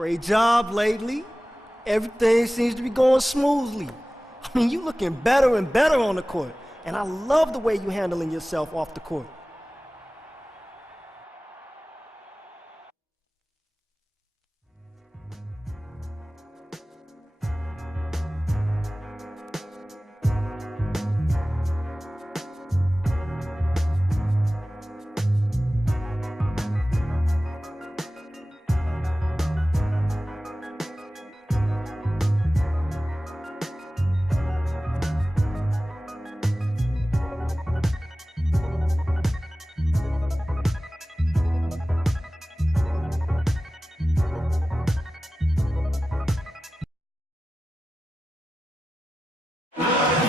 Great job lately. Everything seems to be going smoothly. I mean, you looking better and better on the court. And I love the way you're handling yourself off the court.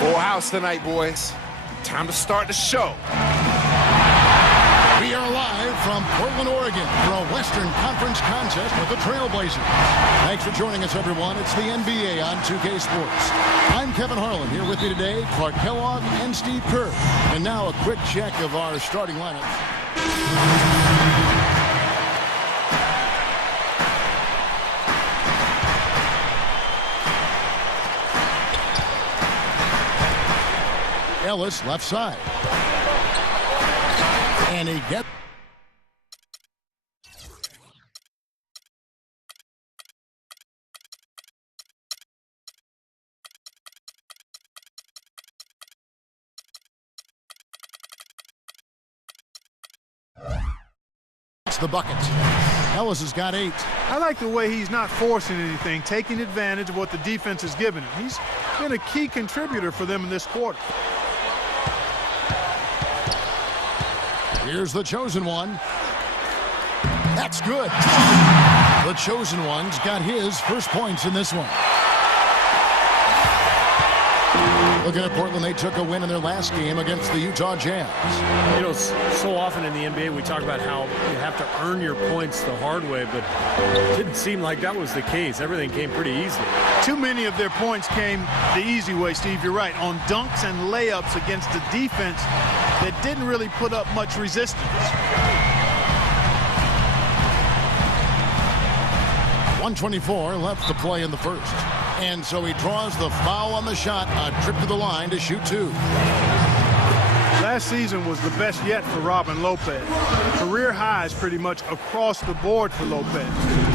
Full house tonight, boys. Time to start the show. We are live from Portland, Oregon for a Western Conference contest with the Trailblazers. Thanks for joining us, everyone. It's the NBA on 2K Sports. I'm Kevin Harlan. Here with me today, Clark Kellogg and Steve Kerr. And now a quick check of our starting lineup. Ellis, left side. And he gets... the bucket. Ellis has got 8. I like the way he's not forcing anything, taking advantage of what the defense is giving him. He's been a key contributor for them in this quarter. Here's the chosen one. That's good. The chosen one's got his first points in this one. Looking at Portland, they took a win in their last game against the Utah Jazz. You know, so often in the NBA we talk about how you have to earn your points the hard way, but it didn't seem like that was the case. Everything came pretty easily. Too many of their points came the easy way, Steve. You're right. On dunks and layups against a defense that didn't really put up much resistance. 1:24 left to play in the first. And so he draws the foul on the shot, a trip to the line to shoot 2. Last season was the best yet for Robin Lopez. Career highs pretty much across the board for Lopez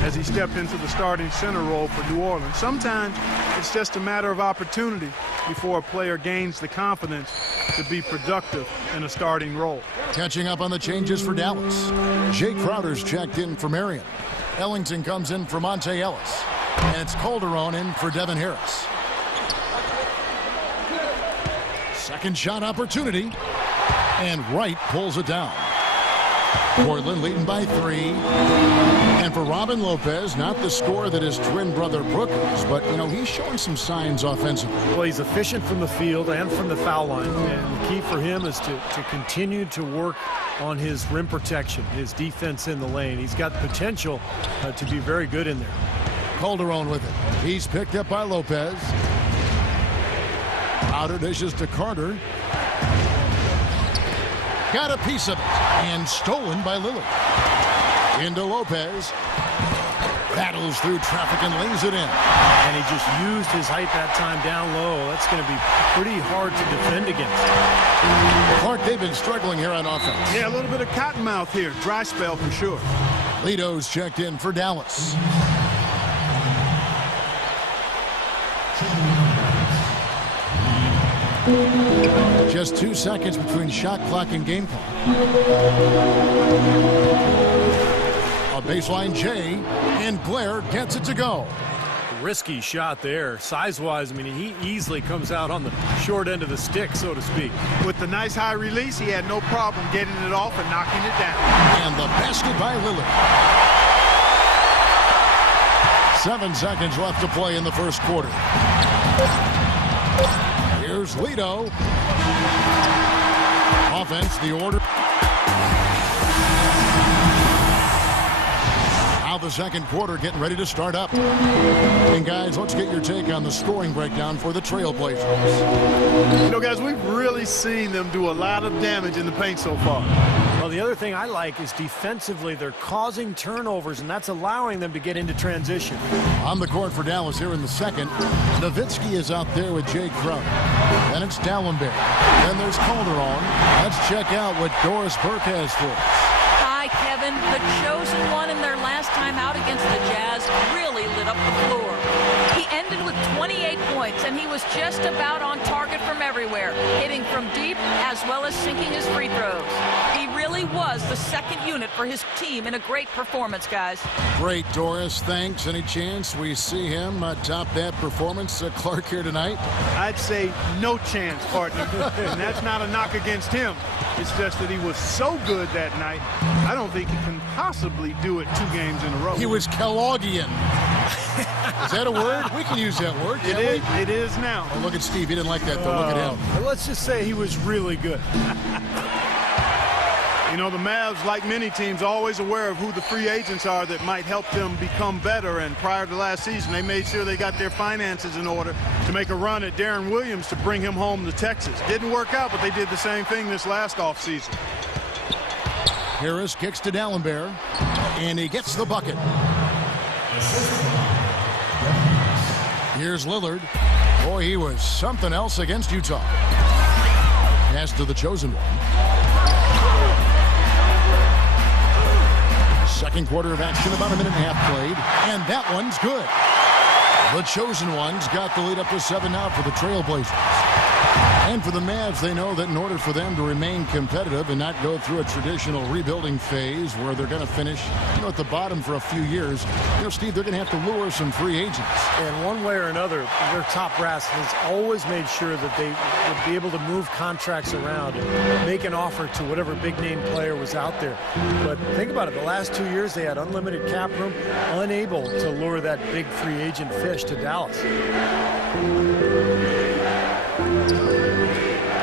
as he stepped into the starting center role for New Orleans. Sometimes it's just a matter of opportunity before a player gains the confidence to be productive in a starting role. Catching up on the changes for Dallas. Jay Crowder's checked in for Marion. Ellington comes in for Monte Ellis. And it's Calderon in for Devin Harris. Second shot opportunity. And Wright pulls it down. Portland leading by 3. And for Robin Lopez, not the score that his twin brother Brook is, but, you know, he's showing some signs offensively. Well, he's efficient from the field and from the foul line. And the key for him is to continue to work on his rim protection, his defense in the lane. He's got potential to be very good in there. Calderon with it. He's picked up by Lopez. Outer dishes to Carter. Got a piece of it. And stolen by Lillard. Into Lopez. Battles through traffic and lays it in. And he just used his height that time down low. That's going to be pretty hard to defend against. Clark, they've been struggling here on offense. Yeah, a little bit of cottonmouth here. Dry spell for sure. Lito's checked in for Dallas. Just 2 seconds between shot clock and game clock. A baseline J, and Blair gets it to go. Risky shot there. Size-wise, I mean, he easily comes out on the short end of the stick, so to speak. With the nice high release, he had no problem getting it off and knocking it down. And the basket by Lillard. 7 seconds left to play in the first quarter. Here's Lito. Offense, the order. Now the second quarter getting ready to start up. And guys, let's get your take on the scoring breakdown for the Trailblazers. You know, guys, we've really seen them do a lot of damage in the paint so far. know, the other thing I like is defensively they're causing turnovers, and that's allowing them to get into transition. On the court for Dallas here in the second, Nowitzki is out there with Jay Crowder. Then it's Dallenberg. Then there's Calderon. Let's check out what Doris Burke has for us. Hi, Kevin. The chosen one in their last time out against the Jazz really lit up the floor. He ended with 28 points, and he was just about on target from everywhere, hitting from deep as well as sinking his free throws. He really was the second unit for his team in a great performance, guys. Great, Doris. Thanks. Any chance we see him top that performance, Clark, here tonight? I'd say no chance, partner. And that's not a knock against him. It's just that he was so good that night, I don't think he can possibly do it 2 games in a row. He was Kelloggian. Is that a word? We can use that word, can't we? It is now. Oh, look at Steve. He didn't like that, though. Look at him. Let's just say he was really good. You know, the Mavs, like many teams, always aware of who the free agents are that might help them become better. And prior to last season, they made sure they got their finances in order to make a run at Darren Williams to bring him home to Texas. Didn't work out, but they did the same thing this last offseason. Harris kicks to Dallenberg, and he gets the bucket. Here's Lillard. Boy, he was something else against Utah. Pass to the chosen one. Second quarter of action, about a minute and a half played, and that one's good. The chosen ones got the lead up to 7 now for the Trailblazers. And for the Mavs, they know that in order for them to remain competitive and not go through a traditional rebuilding phase where they're going to finish, at the bottom for a few years, Steve, they're going to have to lure some free agents. And one way or another, their top brass has always made sure that they would be able to move contracts around and make an offer to whatever big-name player was out there. But think about it. The last 2 years, they had unlimited cap room, unable to lure that big free agent fish to Dallas.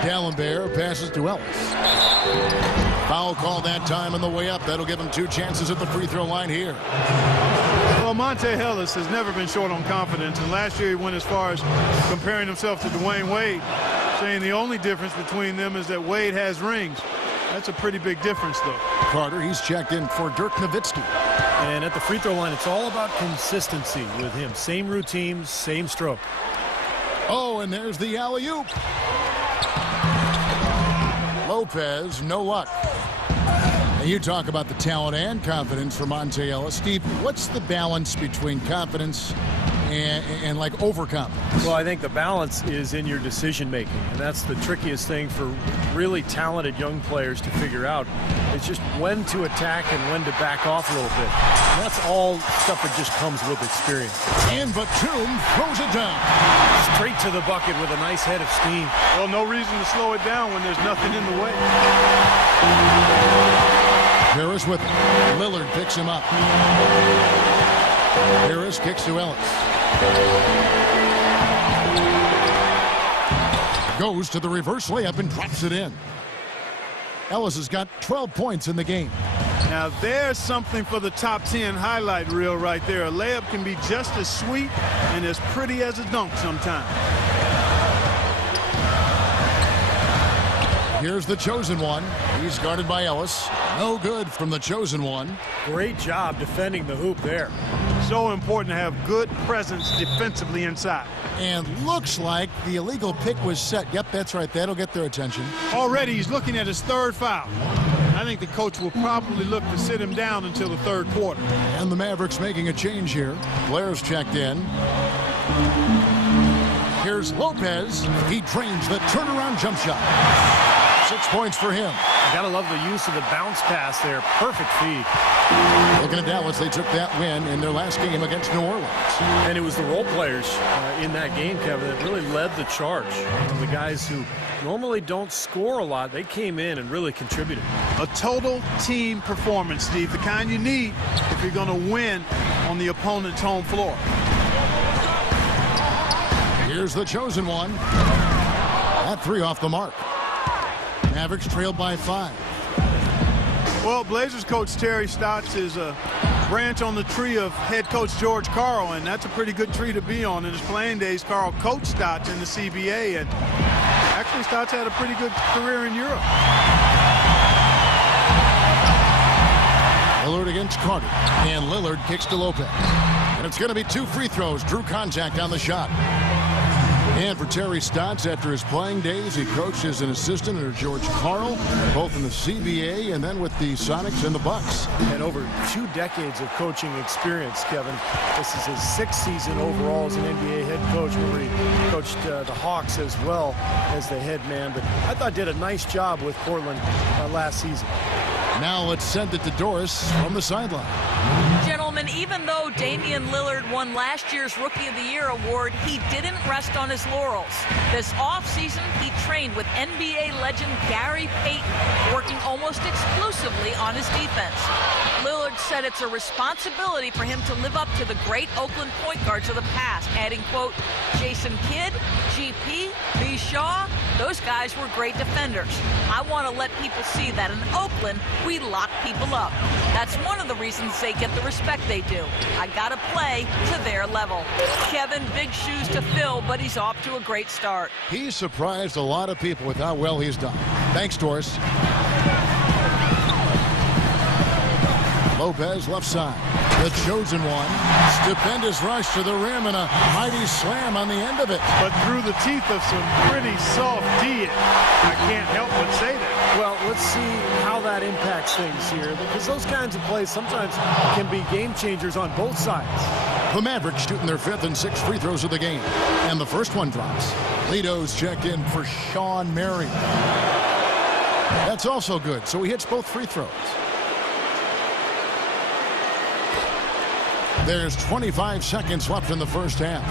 Dallenberg passes to Ellis. Foul call that time on the way up. That'll give him 2 chances at the free throw line here. Well, Monte Ellis has never been short on confidence, and last year he went as far as comparing himself to Dwayne Wade, saying the only difference between them is that Wade has rings. That's a pretty big difference, though. Carter, he's checked in for Dirk Nowitzki. And at the free throw line, it's all about consistency with him. Same routines, same stroke. Oh, and there's the alley-oop. Lopez, no luck. And you talk about the talent and confidence for Monte Ellis. Steve, what's the balance between confidence and like overconfidence? Well, I think the balance is in your decision making, and that's the trickiest thing for really talented young players to figure out. It's just when to attack and when to back off a little bit. And that's all stuff that just comes with experience. And Batum throws it down. Straight to the bucket with a nice head of steam. Well, no reason to slow it down when there's nothing in the way. Harris with it. Lillard picks him up. Harris kicks to Ellis. Goes to the reverse layup and drops it in. Ellis has got 12 points in the game. Now there's something for the top 10 highlight reel right there. A layup can be just as sweet and as pretty as a dunk sometimes. Here's the chosen one. He's guarded by Ellis. No good from the chosen one. Great job defending the hoop there. So important to have good presence defensively inside. And looks like the illegal pick was set. Yep, that's right. That'll get their attention. Already he's looking at his 3rd foul. I think the coach will probably look to sit him down until the 3rd quarter. And the Mavericks making a change here. Blair's checked in. Here's Lopez. He drains the turnaround jump shot. 6 points for him. You gotta love the use of the bounce pass there. Perfect feed. Looking at Dallas, they took that win in their last game against New Orleans. And it was the role players in that game, Kevin, that really led the charge. The guys who normally don't score a lot, they came in and really contributed. A total team performance, Steve, the kind you need if you're going to win on the opponent's home floor. Here's the chosen one. That 3 off the mark. Mavericks trailed by 5. Well, Blazers coach Terry Stotts is a branch on the tree of head coach George Karl, and that's a pretty good tree to be on. In his playing days, Karl coached Stotts in the CBA, and actually Stotts had a pretty good career in Europe. Lillard against Carter. And Lillard kicks to Lopez. And it's going to be 2 free throws. Drew contact on the shot. And for Terry Stotts, after his playing days, he coached as an assistant under George Karl, both in the CBA and then with the Sonics and the Bucks. And over 2 decades of coaching experience, Kevin. This is his 6th season overall as an NBA head coach, where he coached the Hawks as well as the head man. But I thought did a nice job with Portland last season. Now let's send it to Doris from the sideline. Gentlemen, even though Damian Lillard won last year's Rookie of the Year award, he didn't rest on his laurels. This offseason, he trained with NBA legend Gary Payton, working almost exclusively on his defense. Lillard said it's a responsibility for him to live up to the great Oakland point guards of the past, adding, quote, Jason Kidd, GP, B. Shaw, those guys were great defenders. I want to let people see that in Oakland, we lock people up. That's one of the reasons they get the respect they do. I got to play to their level. Kevin, big shoes to fill, but he's off to a great start. He's surprised a lot of people with how well he's done. Thanks, Doris. Lopez left side. The chosen one. Stupendous rush to the rim and a mighty slam on the end of it. But through the teeth of some pretty soft D. I can't help but say that. Well, let's see how that impacts things here, because those kinds of plays sometimes can be game changers on both sides. The Mavericks shooting their 5th and 6th free throws of the game. And the first one drops. Lito's checked in for Sean Marion. That's also good, so he hits both free throws. There's 25 seconds left in the first half.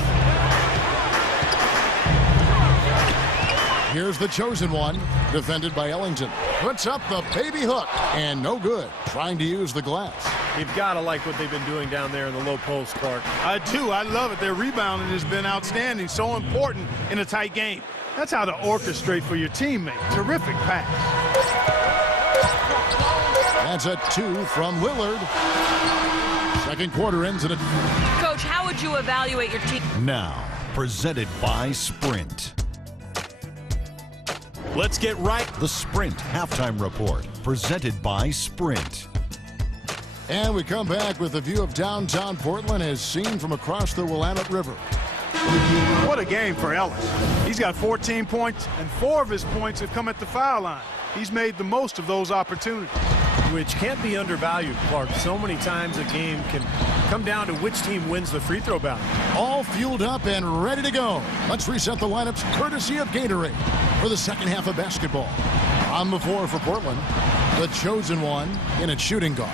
Here's the chosen one, defended by Ellington. Puts up the baby hook, and no good, trying to use the glass. You've got to like what they've been doing down there in the low post, Clark. I do. I love it. Their rebounding has been outstanding, so important in a tight game. That's how to orchestrate for your teammate. Terrific pass. That's a 2 from Lillard. Second quarter ends in a... Coach, how would you evaluate your team? Now, presented by Sprint. Let's get right. The Sprint Halftime Report, presented by Sprint. And we come back with a view of downtown Portland as seen from across the Willamette River. What a game for Ellis. He's got 14 points, and 4 of his points have come at the foul line. He's made the most of those opportunities. Which can't be undervalued, Clark. So many times a game can come down to which team wins the free throw battle. All fueled up and ready to go. Let's reset the lineups courtesy of Gatorade for the second half of basketball. On the floor for Portland, the chosen one in at shooting guard.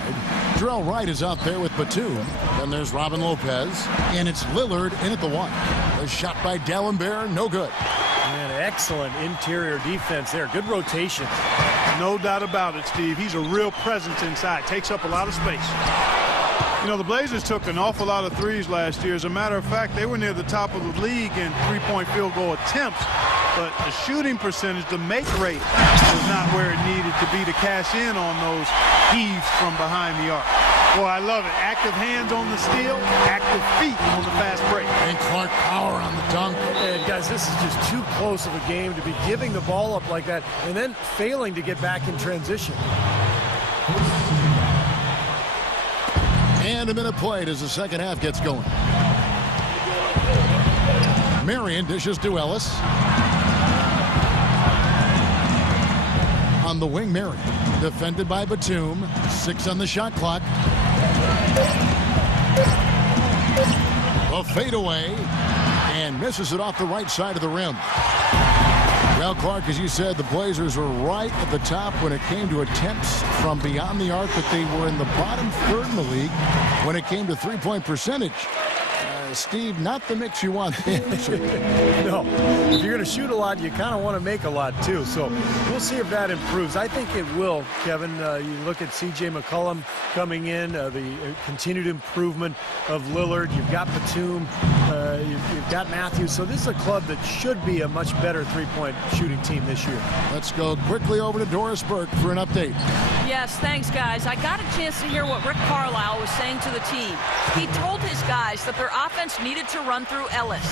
Jarrell Wright is out there with Batum. Then there's Robin Lopez, and it's Lillard in at the 1. A shot by Dalembert, no good. And excellent interior defense there. Good rotation. No doubt about it, Steve. He's a real presence inside. Takes up a lot of space. You know, the Blazers took an awful lot of threes last year. As a matter of fact, they were near the top of the league in three-point field goal attempts. But the shooting percentage, the make rate, was not where it needed to be to cash in on those heaves from behind the arc. Boy, I love it. Active hands on the steal, active feet on the fast break. And Clark Power on the dunk. And guys, this is just too close of a game to be giving the ball up like that and then failing to get back in transition. And a minute played as the second half gets going. Marion dishes to Ellis. On the wing, Marion. Defended by Batum. 6 on the shot clock. A fadeaway. And misses it off the right side of the rim. Well, Clark, as you said, the Blazers were right at the top when it came to attempts from beyond the arc, but they were in the bottom third in the league when it came to three-point percentage. Steve, not the mix you want. No, if you're going to shoot a lot, you kind of want to make a lot too. So we'll see if that improves. I think it will, Kevin. You look at C.J. McCollum coming in, the continued improvement of Lillard. You've got Batum. You've got Matthews. So this is a club that should be a much better three-point shooting team this year. Let's go quickly over to Doris Burke for an update. Yes, thanks, guys. I got a chance to hear what Rick Carlisle was saying to the team. He told his guys that their offense needed to run through Ellis.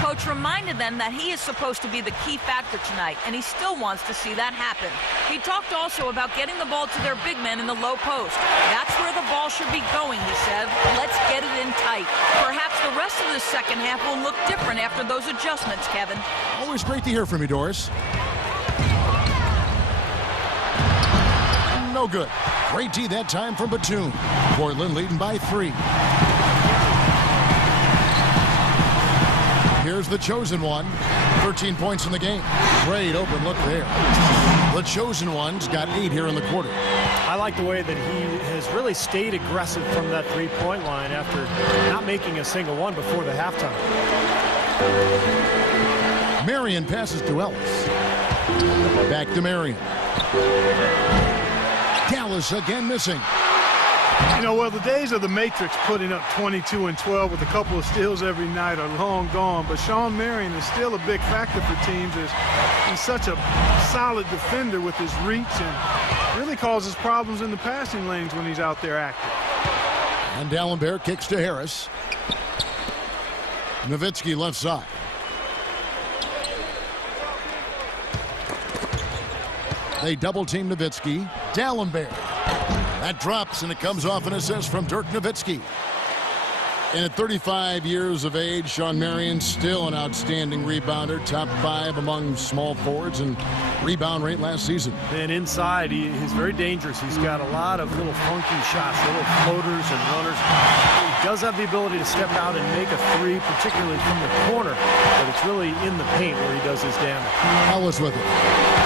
Coach, coach reminded them that he is supposed to be the key factor tonight, and he still wants to see that happen. He talked also about getting the ball to their big men in the low post. That's where the ball should be going, he said. Let's get it in tight. Perhaps the rest of the second half will look different after those adjustments, Kevin. Always great to hear from you, Doris. No good. Great D that time from Batum. Portland leading by 3. Here's the chosen one. 13 points in the game. Great open look there. The chosen one's got 8 here in the quarter. I like the way that he has really stayed aggressive from that three-point line after not making a single one before the halftime. Marion passes to Ellis. Back to Marion. Dallas again missing. You know, well, the days of the Matrix putting up 22 and 12 with a couple of steals every night are long gone, but Shawn Marion is still a big factor for teams as he's such a solid defender with his reach and really causes problems in the passing lanes when he's out there active. And D'Alembert kicks to Harris. Nowitzki left side. They double team Nowitzki. D'Alembert. That drops, and it comes off an assist from Dirk Nowitzki. And at 35 years of age, Shawn Marion still an outstanding rebounder, top 5 among small forwards and rebound rate last season. And inside, he's very dangerous. He's got a lot of little funky shots, little floaters and runners. He does have the ability to step out and make a three, particularly from the corner, but it's really in the paint where he does his damage. Ellis with it.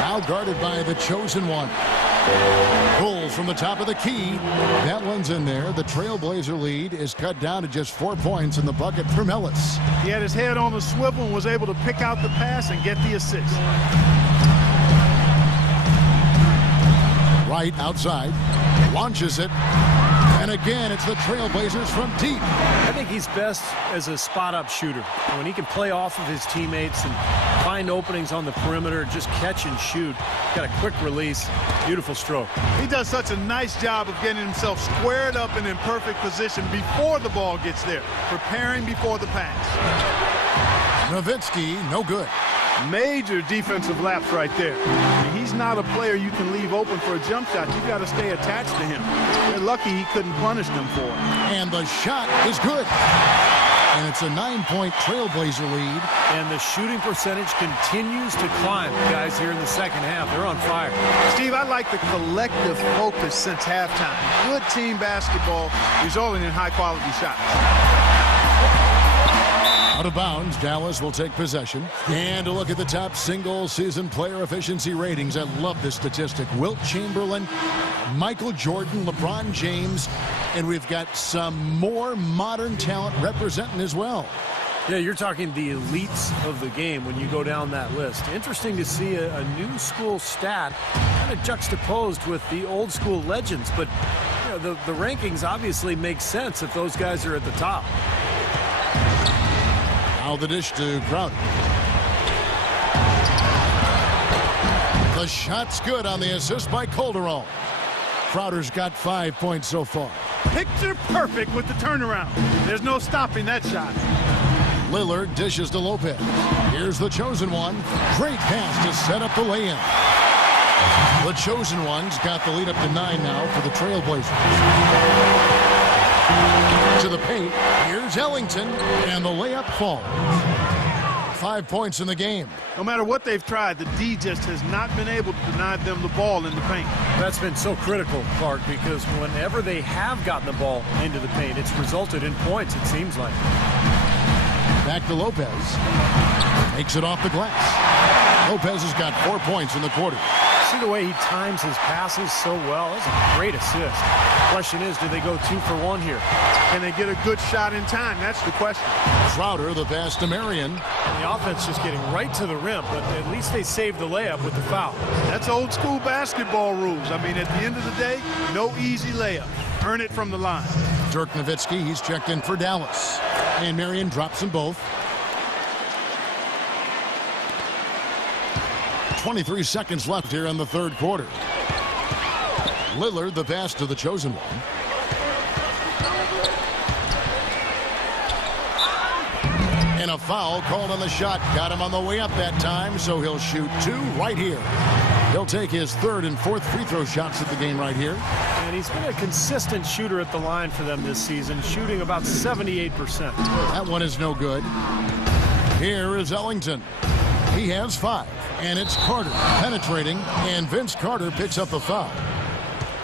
Now guarded by the chosen one. Bulls from the top of the key. That one's in there. The Trailblazer lead is cut down to just 4 points in the bucket from Ellis. He had his head on the swivel and was able to pick out the pass and get the assist. Right outside. Launches it. And again, it's the Trailblazers from deep. I think he's best as a spot-up shooter. When he can play off of his teammates and find openings on the perimeter, just catch and shoot. Got a quick release. Beautiful stroke. He does such a nice job of getting himself squared up and in perfect position before the ball gets there, preparing before the pass. Nowitzki, no good. Major defensive lapse right there. He's not a player you can leave open for a jump shot. You got to stay attached to him. They're lucky he couldn't punish them for it. And the shot is good. And it's a 9-point Trailblazer lead. And the shooting percentage continues to climb, guys, here in the second half. They're on fire. Steve, I like the collective focus since halftime. Good team basketball resulting in high-quality shots. Out of bounds, Dallas will take possession. And to look at the top single-season player efficiency ratings. I love this statistic. Wilt Chamberlain, Michael Jordan, LeBron James, and we've got some more modern talent representing as well. Yeah, you're talking the elites of the game when you go down that list. Interesting to see a new school stat kind of juxtaposed with the old school legends, but you know, the rankings obviously make sense if those guys are at the top. Now the dish to Crowder. The shot's good on the assist by Calderon. Crowder's got 5 points so far. Picture perfect with the turnaround. There's no stopping that shot. Lillard dishes to Lopez. Here's the chosen one. Great pass to set up the lay-in. The chosen one's got the lead up to 9 now for the Trailblazers. To the paint. Here's Ellington, and the layup falls. 5 points in the game. No matter what they've tried, the D just has not been able to deny them the ball in the paint. That's been so critical, Clark, because whenever they have gotten the ball into the paint, it's resulted in points, it seems like. Back to Lopez. Takes it off the glass. Lopez has got 4 points in the quarter. See the way he times his passes so well. That's a great assist. Question is, do they go 2 for 1 here? Can they get a good shot in time? That's the question. Crowder, the pass to Marion. The offense just getting right to the rim, but at least they saved the layup with the foul. That's old school basketball rules. I mean, at the end of the day, no easy layup. Earn it from the line. Dirk Nowitzki, he's checked in for Dallas. And Marion drops them both. 23 seconds left here in the third quarter. Lillard, the pass to the chosen one. And a foul called on the shot. Got him on the way up that time, so he'll shoot 2 right here. He'll take his 3rd and 4th free throw shots at the game right here. And he's been a consistent shooter at the line for them this season, shooting about 78%. That one is no good. Here is Ellington. He has 5. And it's Carter penetrating, and Vince Carter picks up the foul.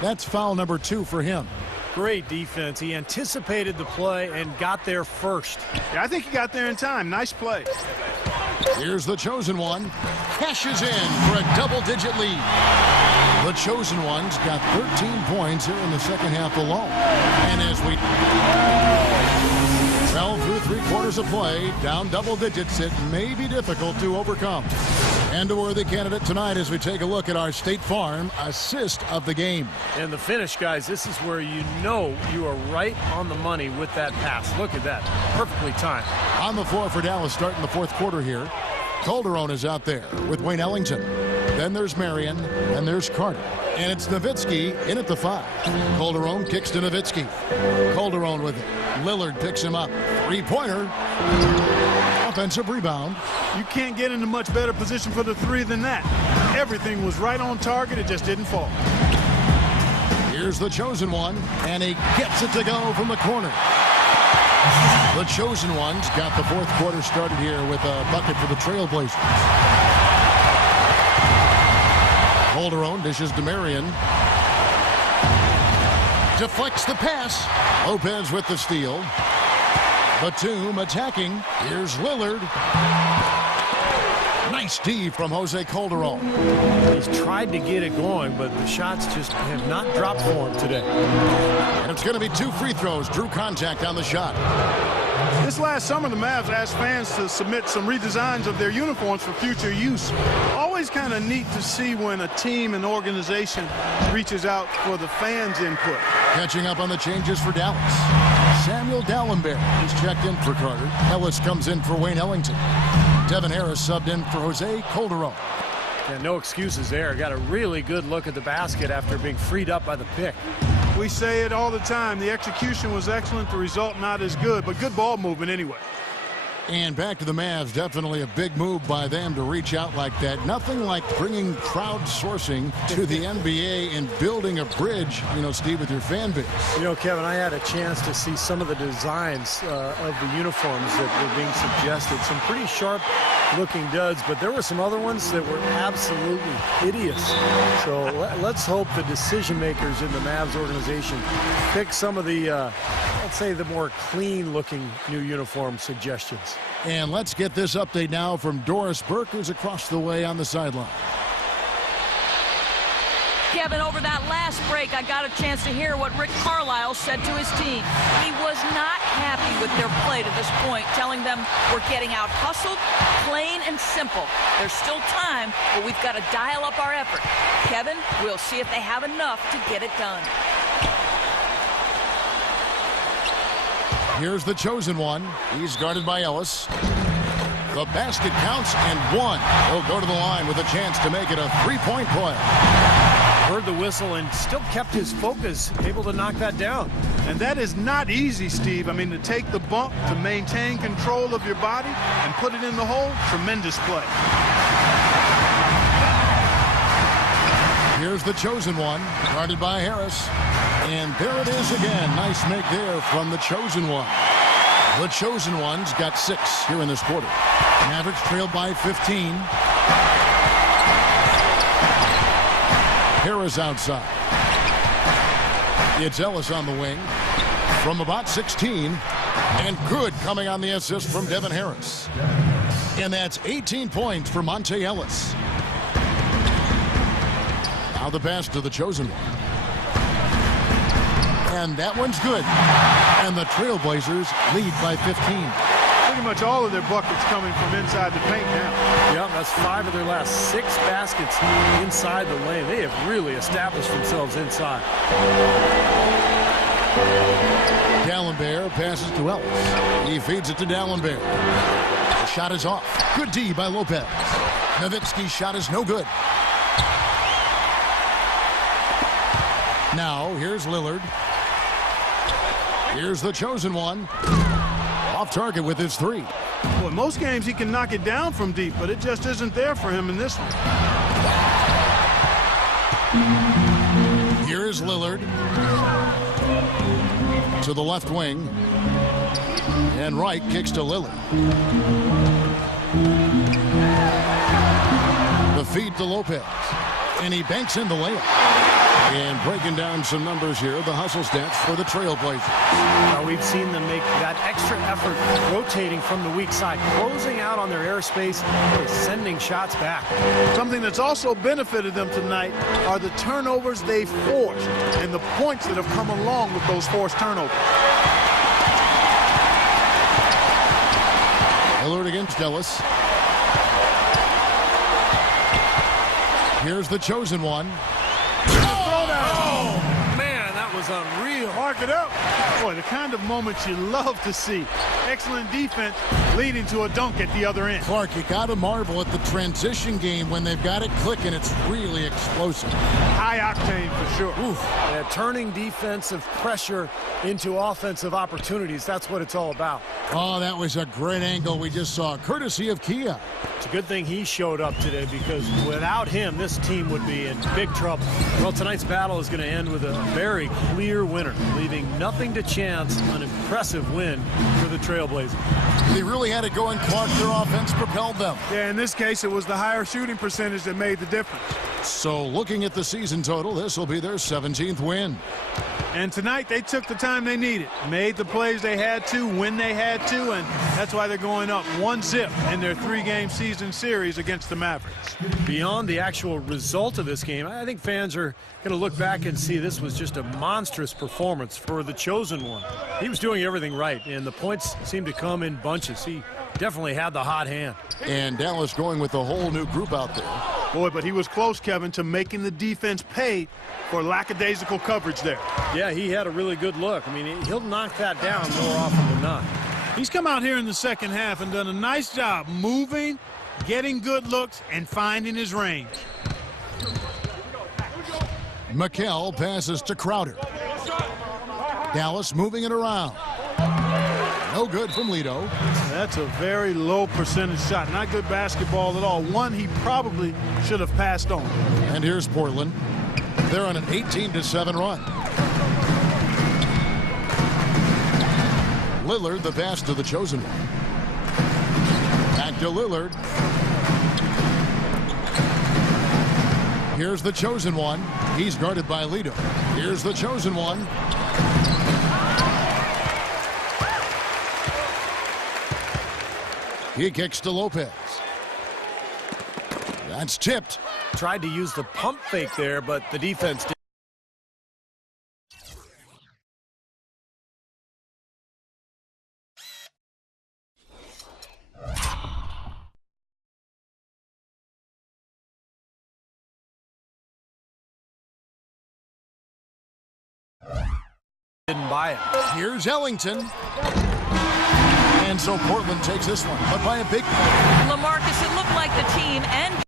That's foul number 2 for him. Great defense. He anticipated the play and got there first. Yeah, I think he got there in time. Nice play. Here's the chosen one. Cashes in for a double-digit lead. The chosen one's got 13 points here in the second half alone. And as we fell through 3 quarters of play, down double digits, it may be difficult to overcome. And a worthy candidate tonight as we take a look at our State Farm assist of the game. And the finish, guys, this is where you know you are right on the money with that pass. Look at that. Perfectly timed. On the floor for Dallas starting the 4th quarter here. Calderon is out there with Wayne Ellington. Then there's Marion, and there's Carter. And it's Nowitzki in at the 5. Calderon kicks to Nowitzki. Calderon with it. Lillard picks him up. 3-pointer. Offensive rebound. You can't get into much better position for the 3 than that. Everything was right on target. It just didn't fall. Here's the chosen one, and he gets it to go from the corner. The chosen one's got the 4th quarter started here with a bucket for the Trailblazers. Calderon dishes to Marion. Deflects the pass. Lopez with the steal. Batum attacking. Here's Lillard. Nice D from Jose Calderon. He's tried to get it going, but the shots just have not dropped for him today. And it's going to be 2 free throws. Drew contact on the shot. This last summer, the Mavs asked fans to submit some redesigns of their uniforms for future use. Always kind of neat to see when a team and organization reaches out for the fans' input. Catching up on the changes for Dallas. Samuel Dalembert is checked in for Carter. Ellis comes in for Wayne Ellington. Devin Harris subbed in for Jose Calderon. Yeah, no excuses there. Got a really good look at the basket after being freed up by the pick. We say it all the time. The execution was excellent. The result not as good, but good ball movement anyway. And back to the Mavs, definitely a big move by them to reach out like that. Nothing like bringing crowdsourcing to the NBA and building a bridge, you know, Steve, with your fan base. You know, Kevin, I had a chance to see some of the designs of the uniforms that were being suggested. Some pretty sharp-looking duds, but there were some other ones that were absolutely hideous. So let's hope the decision-makers in the Mavs organization pick some of the, let's say, the more clean-looking new uniform suggestions. And let's get this update now from Doris Burke, who's across the way on the sideline. Kevin, over that last break, I got a chance to hear what Rick Carlisle said to his team. He was not happy with their play to this point, telling them we're getting out hustled, plain and simple. There's still time, but we've got to dial up our effort. Kevin, we'll see if they have enough to get it done. Here's the chosen one. He's guarded by Ellis. The basket counts and 1. He'll go to the line with a chance to make it a 3-point play. Heard the whistle and still kept his focus, able to knock that down. And that is not easy, Steve. I mean, to take the bump, to maintain control of your body, and put it in the hole, tremendous play. Here's the chosen one, guarded by Harris. And there it is again. Nice make there from the chosen one. The chosen one's got 6 here in this quarter. Mavericks trailed by 15. Harris outside. It's Ellis on the wing from about 16. And good coming on the assist from Devin Harris. And that's 18 points for Monte Ellis. Now the pass to the chosen one. And that one's good. And the Trailblazers lead by 15. Pretty much all of their buckets coming from inside the paint now. Yep, that's 5 of their last 6 baskets inside the lane. They have really established themselves inside. Dalembert passes to Ellis. He feeds it to Dalembert. The shot is off. Good D by Lopez. Nowitzki's shot is no good. Now, here's Lillard. Here's the chosen one. Off target with his 3. Boy, most games he can knock it down from deep, but it just isn't there for him in this one. Here's Lillard to the left wing. And Wright kicks to Lillard. The feed to Lopez. And he banks in the layup. And breaking down some numbers here, the hustle stats for the Trailblazers. We've seen them make that extra effort rotating from the weak side, closing out on their airspace, really sending shots back. Something that's also benefited them tonight are the turnovers they forced and the points that have come along with those forced turnovers. Lillard against Ellis. Here's the chosen one. Oh, man, that was unreal. Mark it up. Boy, the kind of moments you love to see. Excellent defense leading to a dunk at the other end. Clark, you got to marvel at the transition game when they've got it clicking. It's really explosive. High octane for sure. Oof. Yeah, turning defensive pressure into offensive opportunities. That's what it's all about. Oh, that was a great angle we just saw, courtesy of Kia. It's a good thing he showed up today, because without him, this team would be in big trouble. Well, tonight's battle is going to end with a very clear winner, leaving nothing to chance. An impressive win for the Trailblazers. They really had it going, Clark. Their offense propelled them. Yeah, in this case, it was the higher shooting percentage that made the difference. So looking at the season total, this will be their 17th win. And tonight, they took the time they needed, made the plays they had to, when they had to, and that's why they're going up 1-0 in their 3-game season series against the Mavericks. Beyond the actual result of this game, I think fans are going to look back and see this was just a monstrous performance for the chosen one. He was doing everything right, and the points seemed to come in bunches. He definitely had the hot hand. And Dallas going with a whole new group out there. Boy, but he was close, Kevin, to making the defense pay for lackadaisical coverage there. Yeah, he had a really good look. I mean, he'll knock that down more often than not. He's come out here in the second half and done a nice job moving, getting good looks, and finding his range. McHale passes to Crowder. Dallas moving it around. No good from Lito. That's a very low percentage shot. Not good basketball at all. One he probably should have passed on. And here's Portland. They're on an 18-7 run. Lillard, the pass to the chosen one. Back to Lillard. Here's the chosen one. He's guarded by Lito. Here's the chosen one. He kicks to Lopez. That's tipped. Tried to use the pump fake there, but the defense did. Didn't buy it. Here's Ellington. And so Portland takes this one, but by a big. LaMarcus, it looked like the team and